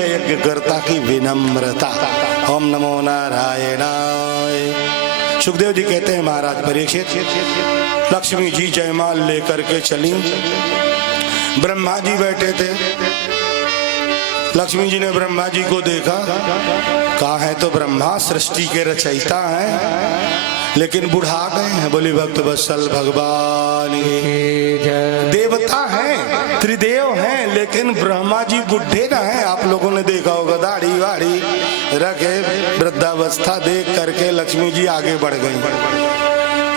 है यज्ञकर्ता की विनम्रता। ओम नमो नारायणाय। सुखदेव जी कहते हैं महाराज परीक्षित, लक्ष्मी जी जयमाल लेकर के चली। ब्रह्मा जी बैठे थे। लक्ष्मी जी ने ब्रह्मा जी को देखा, कहा है तो ब्रह्मा सृष्टि के रचयिता हैं, लेकिन बुढ़ा गए हैं। बोले भक्त वत्सल भगवान देवता हैं, त्रिदेव हैं, लेकिन ब्रह्मा जी बुढ़े ना हैं। आप लोगों ने देखा होगा, दाढ़ी वाड़ी रखे, वृद्धावस्था देख करके लक्ष्मी जी आगे बढ़ गई।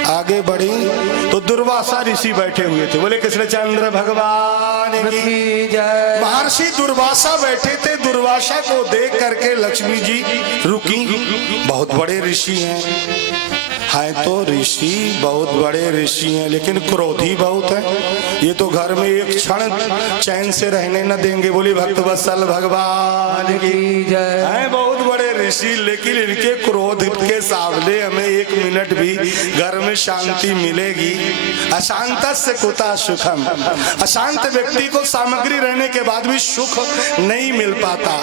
आगे बढ़ी तो दुर्वासा ऋषि बैठे हुए थे। बोले कृष्णचंद्र भगवान की जय। महर्षि दुर्वासा बैठे थे। दुर्वासा को देख करके लक्ष्मी जी रुकी। बहुत बड़े ऋषि हैं तो ऋषि बहुत बड़े ऋषि हैं, लेकिन क्रोधी बहुत है। ये तो घर में एक क्षण चैन से रहने न देंगे। बोली भक्त वत्सल भगवान की जय। हैं बहुत बड़े ऋषि, लेकिन इनके क्रोध के सामने हमें एक मिनट भी घर में शांति मिलेगी? अशांतस्य कुतः सुखम। अशांत व्यक्ति को सामग्री रहने के बाद भी सुख नहीं मिल पाता।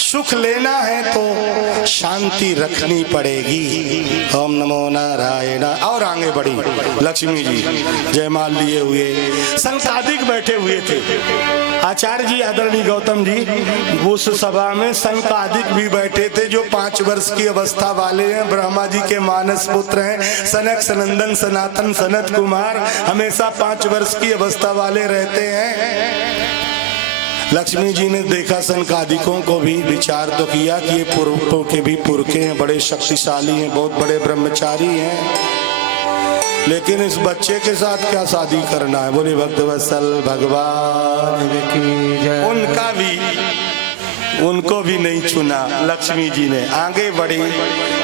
सुख लेना है तो शांति रखनी पड़ेगी। ओम नमो नारायण। और आगे बढ़ी लक्ष्मी जी जयमाल लिए हुए। संसादिक बैठे हुए थे। आचार्य जी आदरणीय गौतम जी उस सभा में संकादिक भी बैठे थे, जो 5 वर्ष की अवस्था वाले हैं। ब्रह्मा जी के मानस पुत्र हैं। सनक सनंदन सनातन सनत कुमार हमेशा 5 वर्ष की अवस्था वाले रहते हैं। लक्ष्मी जी ने देखा संकादिकों को भी, विचार तो किया कि ये पुरखों के भी पुरखे हैं, बड़े शक्तिशाली हैं, बहुत बड़े ब्रह्मचारी हैं, लेकिन इस बच्चे के साथ क्या शादी करना है? बोले भक्त वत्सल भगवान की जय। उनको भी नहीं चुना लक्ष्मी जी ने। आगे बढ़ी।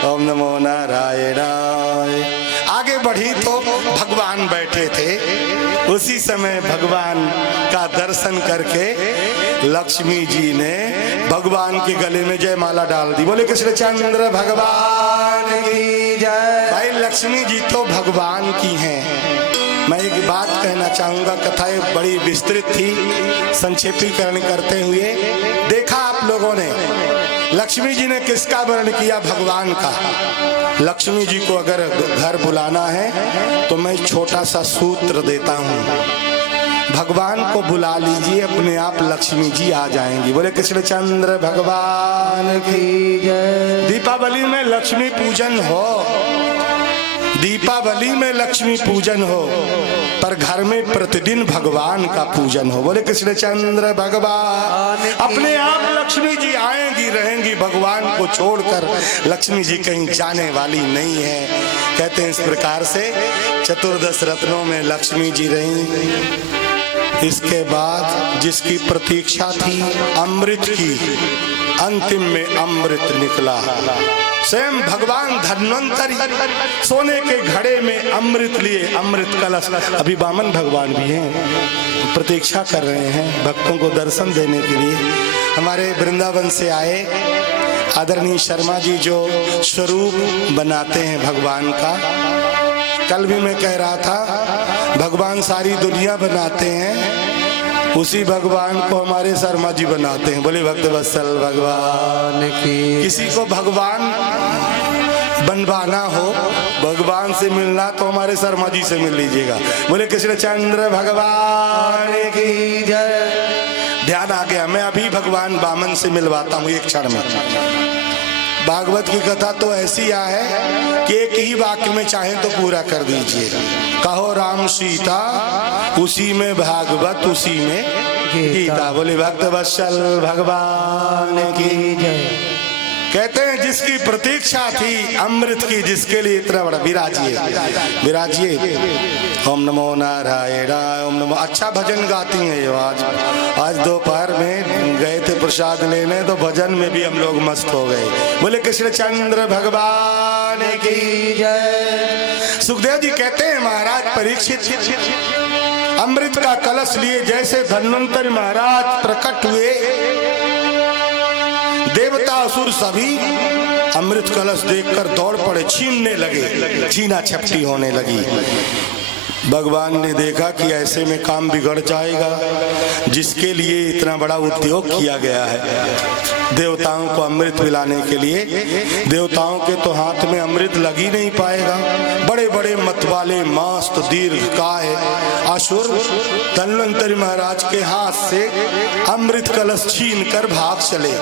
ओम नमो नारायणाय। आगे बढ़ी तो भगवान बैठे थे। उसी समय भगवान का दर्शन करके लक्ष्मी जी ने भगवान के गले में जयमाला डाल दी। बोले कृष्णचंद्र भगवान की जय। भाई लक्ष्मी जी तो भगवान की हैं। मैं एक बात कहना चाहूंगा, कथाएं बड़ी विस्तृत थी, संक्षेपीकरण करते हुए देखा आप लोगों ने लक्ष्मी जी ने किसका वर्ण किया? भगवान का। लक्ष्मी जी को अगर घर बुलाना है तो मैं छोटा सा सूत्र देता हूँ, भगवान को बुला लीजिए, अपने आप लक्ष्मी जी आ जाएंगी। बोले कृष्णचंद्र भगवान की जय। दीपावली में लक्ष्मी पूजन हो, दीपावली में लक्ष्मी पूजन हो, पर घर में प्रतिदिन भगवान का पूजन हो। बोले कृष्णचंद्र भगवान। अपने आप लक्ष्मी जी आएंगी, रहेंगी। भगवान को छोड़कर लक्ष्मी जी कहीं जाने वाली नहीं है। कहते हैं इस प्रकार से चतुर्दश रत्नों में लक्ष्मी जी रही। इसके बाद जिसकी प्रतीक्षा थी अमृत की, अंतिम में अमृत निकला। स्वयं भगवान धन्वंतरी सोने के घड़े में अमृत लिए, अमृत कलश। अभी वामन भगवान भी हैं, प्रतीक्षा कर रहे हैं भक्तों को दर्शन देने के लिए। हमारे वृंदावन से आए आदरणीय शर्मा जी जो स्वरूप बनाते हैं भगवान का, कल भी मैं कह रहा था भगवान सारी दुनिया बनाते हैं, उसी भगवान को हमारे शर्मा जी बनाते हैं। बोले भक्त वत्सल भगवान की। किसी को भगवान बनवाना हो, भगवान से मिलना, तो हमारे शर्मा जी से मिल लीजिएगा। बोले कृष्णचंद्र भगवान की जय। ध्यान आ गया। मैं अभी भगवान वामन से मिलवाता हूँ एक क्षण में। भागवत की कथा तो ऐसी है कि एक ही वाक्य में चाहे तो पूरा कर दीजिए। कहो राम सीता, उसी में भागवत, उसी में गीता। बोले भक्त वत्सल भगवान की जय। कहते हैं जिसकी प्रतीक्षा थी अमृत की, जिसके लिए इतना बड़ा, विराजिए विराजिए। ओम नमो नारायण। ओम नमो। अच्छा भजन गाती हैं ये। आज दोपहर में गए थे प्रसाद लेने, तो भजन में भी हम लोग मस्त हो गए। बोले कृष्णचंद्र भगवान की जय। सुखदेव जी कहते हैं महाराज परीक्षित अमृत का कलश लिए जैसे धन्वंतरी महाराज प्रकट हुए, देवता असुर सभी अमृत कलश देखकर दौड़ पड़े, छीनने लगे, छीना छपटी होने लगी। भगवान ने देखा कि ऐसे में काम बिगड़ जाएगा, जिसके लिए इतना बड़ा उद्योग किया गया है। देवताओं को अमृत पिलाने के लिए। देवताओं के तो हाथ में अमृत लग ही नहीं पाएगा। बड़े बड़े मतवाले मस्त दीर्घकाय असुर धन्वंतरी महाराज के हाथ से अमृत कलश छीन कर भाग चले।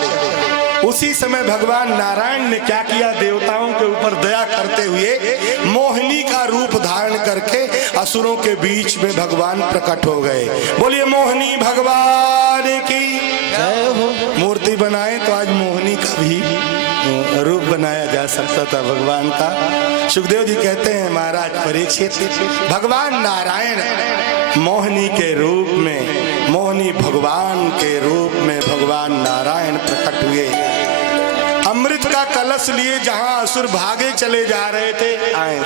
उसी समय भगवान नारायण ने क्या किया, देवताओं के ऊपर दया करते हुए मोहिनी का रूप धारण करके असुरों के बीच में भगवान प्रकट हो गए। बोलिए मोहिनी भगवान की जय हो। मूर्ति बनाए तो आज मोहिनी का भी रूप बनाया जा सकता था भगवान का। सुखदेव जी कहते हैं महाराज परीक्षित, भगवान नारायण मोहिनी के रूप में, मोहिनी भगवान के रूप में भगवान नारायण प्रकट हुए। अमृत का कलश लिए जहां असुर भागे चले जा रहे थे, आए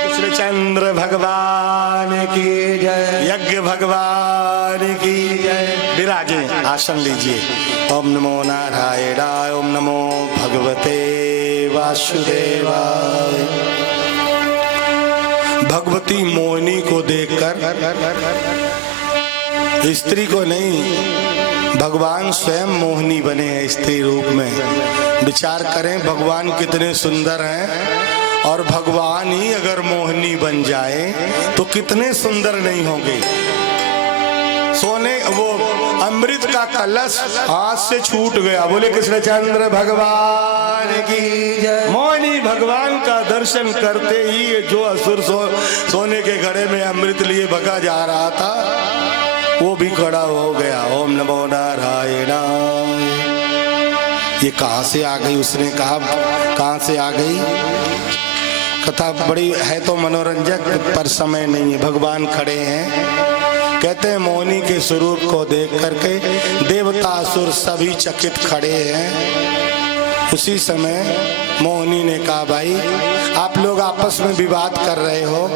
कृष्ण चंद्र भगवान की जय, यज्ञ भगवान की जय। विराजे, आसन लीजिए। ओम नमो नारायणाय, ओम नमो भगवते वासुदेवाय। भगवती मोहिनी को देखकर, स्त्री को नहीं, भगवान स्वयं मोहिनी बने हैं स्त्री रूप में। विचार करें भगवान कितने सुंदर हैं, और भगवान ही अगर मोहिनी बन जाए तो कितने सुंदर नहीं होंगे। सोने वो अमृत का कलश हाथ से छूट गया। बोले कृष्ण चंद्र भगवान की जय। मोहिनी भगवान का दर्शन करते ही जो असुर सोने के घड़े में अमृत लिए भगा जा रहा था, वो भी खड़ा हो गया। ओम नमो नारायण। ये कहाँ से आ गई, उसने कहा कहाँ से आ गई। कथा बड़ी है तो मनोरंजक, पर समय नहीं है। भगवान खड़े हैं, कहते हैं मोहिनी के स्वरूप को देख करके देवता असुर सभी चकित खड़े हैं। उसी समय मोहिनी ने कहा, भाई आप लोग आपस में विवाद कर रहे हो,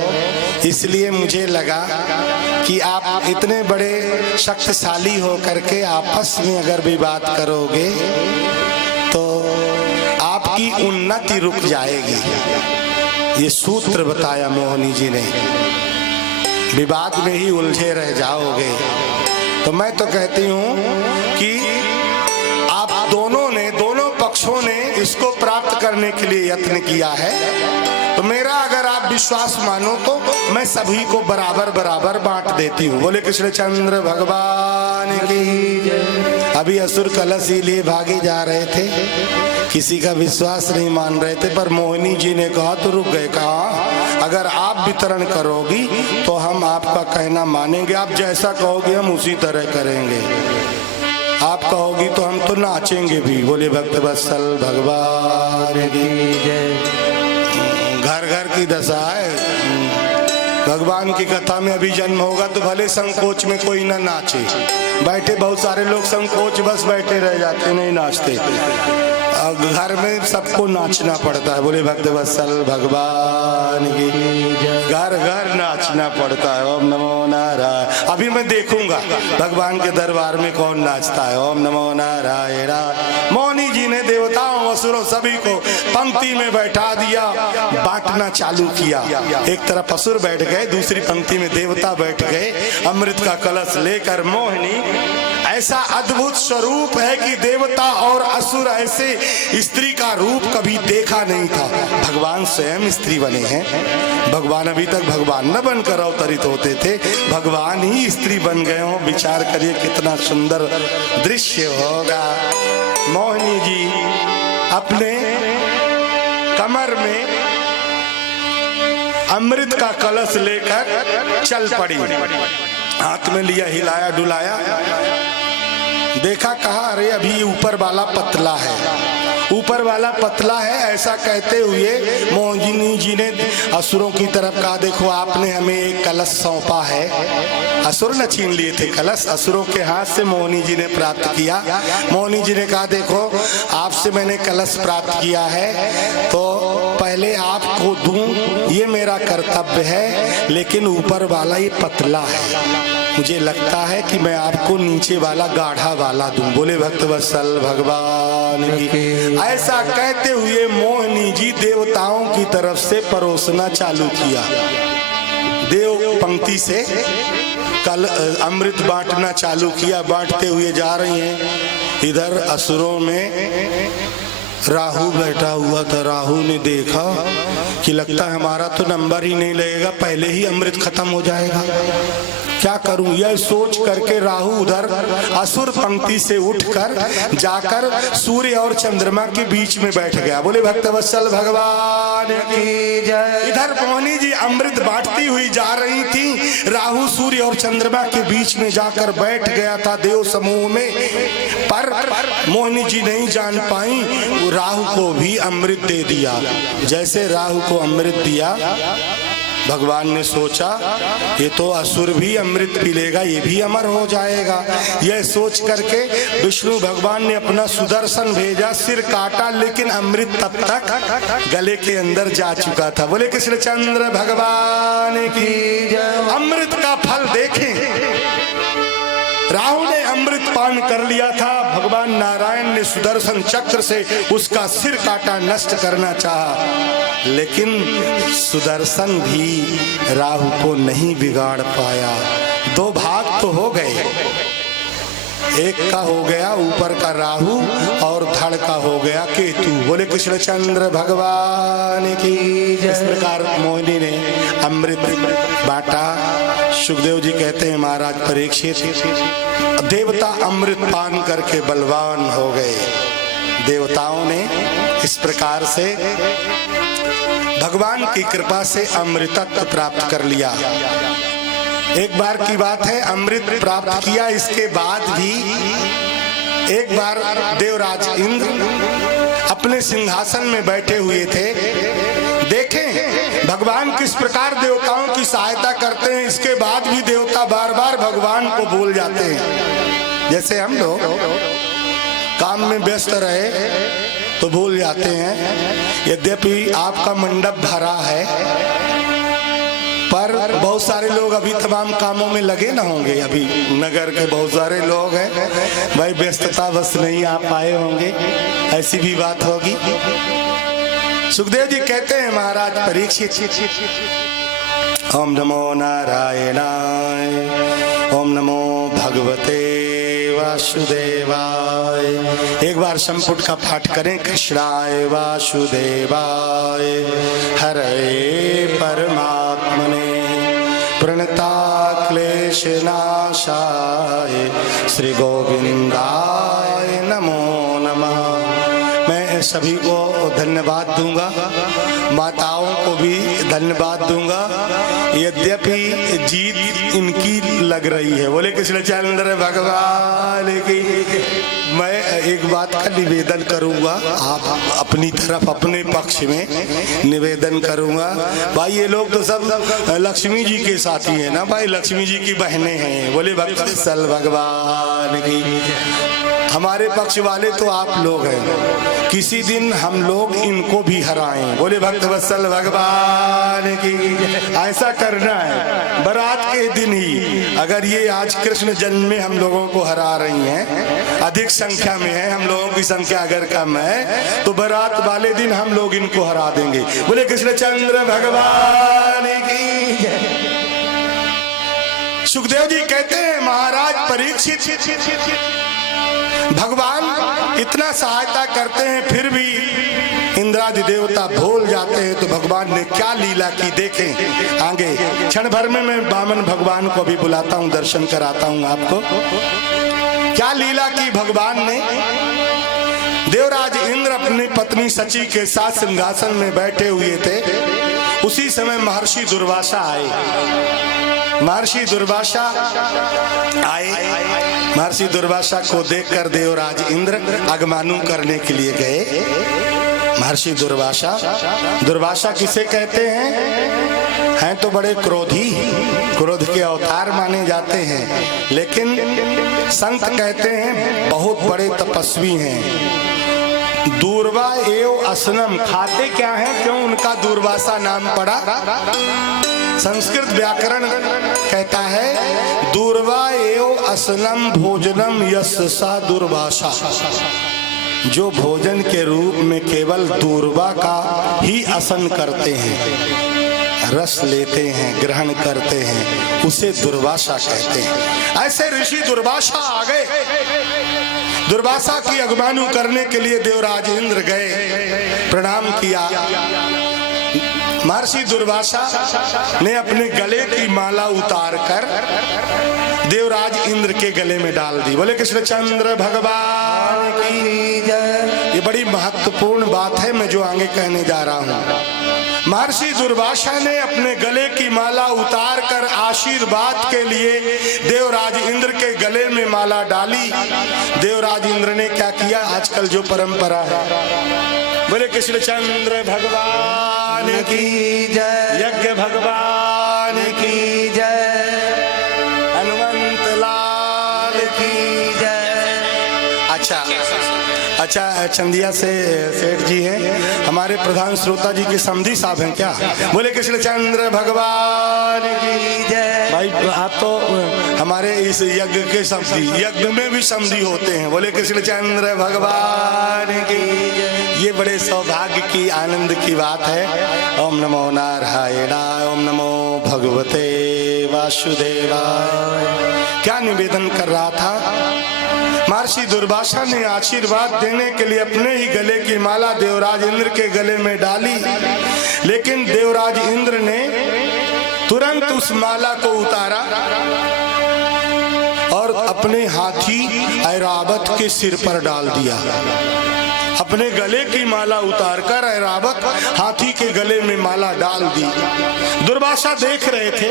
इसलिए मुझे लगा कि आप इतने बड़े शक्तिशाली हो करके आपस में अगर विवाद करोगे तो आपकी उन्नति रुक जाएगी। ये सूत्र बताया मोहिनी जी ने, विवाद में ही उलझे रह जाओगे। तो मैं तो कहती हूँ कि आप दोनों पक्षों ने इसको प्राप्त करने के लिए यत्न किया है, तो मेरा अगर आप विश्वास मानो तो मैं सभी को बराबर बराबर बांट देती हूँ। बोले कृष्ण चंद्र भगवान की। अभी असुर कलश ही लिए भागे जा रहे थे, किसी का विश्वास नहीं मान रहे थे, पर मोहिनी जी ने कहा तो रुक गए। कहा अगर आप वितरण करोगी तो हम आपका कहना मानेंगे, आप जैसा कहोगे हम उसी तरह करेंगे, आप कहोगी तो हम तो नाचेंगे भी। बोले भक्त वत्सल भगवान की जय। घर घर की दशा है। भगवान की कथा में अभी जन्म होगा तो भले संकोच में कोई ना नाचे, बैठे बहुत सारे लोग संकोच बस बैठे रह जाते, नहीं नाचते। घर में सबको नाचना पड़ता है। बोले भक्त वत्सल भगवान की, घर घर नाचना पड़ता है। ओम नमो नारायण। अभी मैं देखूंगा भगवान के दरबार में कौन नाचता है। ओम नमो नारायण। मोहिनी जी ने देवताओं असुरों सभी को पंक्ति में बैठा दिया, बांटना चालू किया। एक तरफ असुर बैठ गए, दूसरी पंक्ति में देवता बैठ गए। अमृत का कलश लेकर मोहिनी, ऐसा अद्भुत स्वरूप है कि देवता और असुर ऐसे स्त्री का रूप कभी देखा नहीं था। भगवान स्वयं स्त्री बने हैं। भगवान अभी तक भगवान न बनकर अवतरित होते थे, भगवान ही स्त्री बन गए हो। विचार करिए कितना सुंदर दृश्य होगा। मोहिनी जी अपने कमर में अमृत का कलश लेकर चल पड़ी, हाथ में लिया, हिलाया डुलाया, देखा, कहा अरे अभी ऊपर वाला पतला है, ऊपर वाला पतला है। ऐसा कहते हुए मोहिनी जी ने असुरों की तरफ कहा, देखो आपने हमें एक कलश सौंपा है। असुर न छीन लिए थे कलश, असुरों के हाथ से मोहिनी जी ने प्राप्त किया। मोहिनी जी ने कहा, देखो आपसे मैंने कलश प्राप्त किया है तो पहले आपको दूं, ये मेरा कर्तव्य है, लेकिन ऊपर वाला ये पतला है, मुझे लगता है कि मैं आपको नीचे वाला गाढ़ा वाला दूं। बोले भक्त वत्सल भगवान की। ऐसा कहते हुए मोहिनी जी देवताओं की तरफ से परोसना चालू किया। देव पंक्ति से कल अमृत बांटना चालू किया, बांटते हुए जा रही हैं। इधर असुरों में राहु बैठा हुआ था। राहु ने देखा कि लगता है हमारा तो नंबर ही नहीं लगेगा, पहले ही अमृत खत्म हो जाएगा, क्या करूं। यह सोच करके राहु उधर असुर पंक्ति से उठकर जाकर सूर्य और चंद्रमा के बीच में बैठ गया। बोले भक्तवत्सल भगवान की जय। इधर मोहिनी जी अमृत बांटती हुई जा रही थी, राहु सूर्य और चंद्रमा के बीच में जाकर बैठ गया था देव समूह में। पर मोहिनी जी नहीं जान पाई, राहु को भी अमृत दे दिया। जैसे राहु को अमृत दिया, भगवान ने सोचा ये तो असुर भी अमृत पी लेगा, ये भी अमर हो जाएगा। यह सोच करके विष्णु भगवान ने अपना सुदर्शन भेजा, सिर काटा, लेकिन अमृत तब तक गले के अंदर जा चुका था। बोले कृष्णचंद्र भगवान की जय। अमृत का फल देखें, राहु ने अमृत पान कर लिया था, भगवान नारायण ने सुदर्शन चक्र से उसका सिर काटा, नष्ट करना चाहा, लेकिन सुदर्शन भी राहु को नहीं बिगाड़ पाया। दो भाग तो हो गए, एक का हो गया ऊपर का राहु और धड़ का हो गया केतु। बोले कृष्णचंद्र भगवान की। इस प्रकार मोहिनी ने अमृत बांटा। सुखदेव जी कहते हैं महाराज परीक्षित, देवता अमृत पान करके बलवान हो गए। देवताओं ने इस प्रकार से भगवान की कृपा से अमृतत्व प्राप्त कर लिया। एक बार की बात है, अमृत प्राप्त किया, इसके बाद भी एक बार देवराज इंद्र अपने सिंहासन में बैठे हुए थे। देखें भगवान किस प्रकार देवताओं की सहायता करते हैं, इसके बाद भी देवता बार बार भगवान को भूल जाते हैं। जैसे हम लोग काम में व्यस्त रहे तो भूल जाते हैं। यद्यपि आपका मंडप भरा है, पर बहुत सारे लोग अभी तमाम कामों में लगे ना होंगे। अभी नगर के बहुत सारे लोग हैं भाई, व्यस्तता बस नहीं आ पाए होंगे, ऐसी भी बात होगी। सुखदेव जी कहते हैं महाराज परीक्षित, ओम नमो नारायणाय, ओम नमो भगवते वासुदेवाय। एक बार संपुट का पाठ करें। कृष्णाय वासुदेवाय हरे परमात्मने प्रणता क्लेश नाशाय श्री गोविंदाय नमो नमः। मैं सभी को धन्यवाद दूंगा, माताओं को भी धन्यवाद दूंगा। यद्यपि जीत इनकी लग रही है। बोले कृष्णचंद्र भगवान की। मैं एक बात का निवेदन करूंगा, आप अपनी तरफ अपने पक्ष में निवेदन करूंगा। भाई ये लोग तो सब लक्ष्मी जी के साथी हैं ना भाई, लक्ष्मी जी की बहनें हैं। बोले भक्तवत्सल भगवान की। हमारे पक्ष वाले तो आप लोग हैं, किसी दिन हम लोग इनको भी हराएं। बोले भक्तवत्सल भगवान की। ऐसा करना है बारात के दिन ही। अगर ये आज कृष्ण जन्म में हम लोगों को हरा रही हैं, अधिक संख्या में है, हम लोगों की संख्या अगर कम है, तो बारात वाले दिन हम लोग इनको हरा देंगे। बोले कृष्णचंद्र भगवान की। सुखदेव जी कहते हैं महाराज परीक्षित, भगवान इतना सहायता करते हैं फिर भी इंद्रादि देवता भूल जाते हैं, तो भगवान ने क्या लीला की देखें आगे। क्षण भर में मैं वामन भगवान को भी बुलाता हूं, दर्शन कराता हूं आपको। क्या लीला की भगवान ने। देवराज इंद्र अपनी पत्नी सची के साथ सिंहासन में बैठे हुए थे। उसी समय महर्षि दुर्वासा आए। महर्षि दुर्वासा आए। महर्षि दुर्वासा को देखकर देवराज इंद्र आगमन करने के लिए गए। महर्षि दुर्वासा किसे कहते हैं तो बड़े क्रोधी, क्रोध के अवतार माने जाते हैं, लेकिन संत कहते हैं बहुत बड़े तपस्वी हैं। दूर्वा एव असनम, खाते क्या हैं, क्यों उनका दुर्वासा नाम पड़ा। संस्कृत व्याकरण कहता है दूर्वा एव असनम भोजनम यस्य सा दुर्वासा। जो भोजन के रूप में केवल दूर्वा का ही आसन करते हैं, रस लेते हैं, ग्रहण करते हैं, उसे दुर्वासा कहते हैं। ऐसे ऋषि दुर्वासा आ गए। दुर्वासा की अगवानी करने के लिए देवराज इंद्र गए, प्रणाम किया। महर्षि दुर्वासा ने अपने गले की माला उतार कर देवराज इंद्र के गले में डाल दी। बोले कृष्णचंद्र भगवान की जय। ये बड़ी महत्वपूर्ण बात है, मैं जो आगे कहने जा रहा हूँ। महर्षि दुर्वासा ने अपने गले की माला उतार कर आशीर्वाद के लिए देवराज इंद्र के गले में माला डाली। देवराज इंद्र ने क्या किया, आजकल जो परंपरा है, बोले कृष्णचंद्र भगवान की जय, यज्ञ भगवान की जय, हनुमंत लाल की जय। अच्छा चंदिया से सेठ जी हैं, हमारे प्रधान श्रोता जी के समधी साहब हैं क्या? बोले कृष्णचंद्र भगवान की जय। भाई आप तो हमारे इस यज्ञ के समधी, यज्ञ में भी समधी होते हैं। बोले कृष्णचंद्र भगवान की जय। ये बड़े सौभाग्य की, आनंद की बात है। ओम नमो नारायणाय, ओम नमो भगवते वासुदेवाय। क्या निवेदन कर रहा था? महर्षि दुर्वासा ने आशीर्वाद देने के लिए अपने ही गले की माला देवराज इंद्र के गले में डाली, लेकिन देवराज इंद्र ने तुरंत उस माला को उतारा और अपने हाथी ऐरावत के सिर पर डाल दिया। अपने गले की माला उतारकर ऐरावत हाथी के गले में माला डाल दी। दुर्वासा देख रहे थे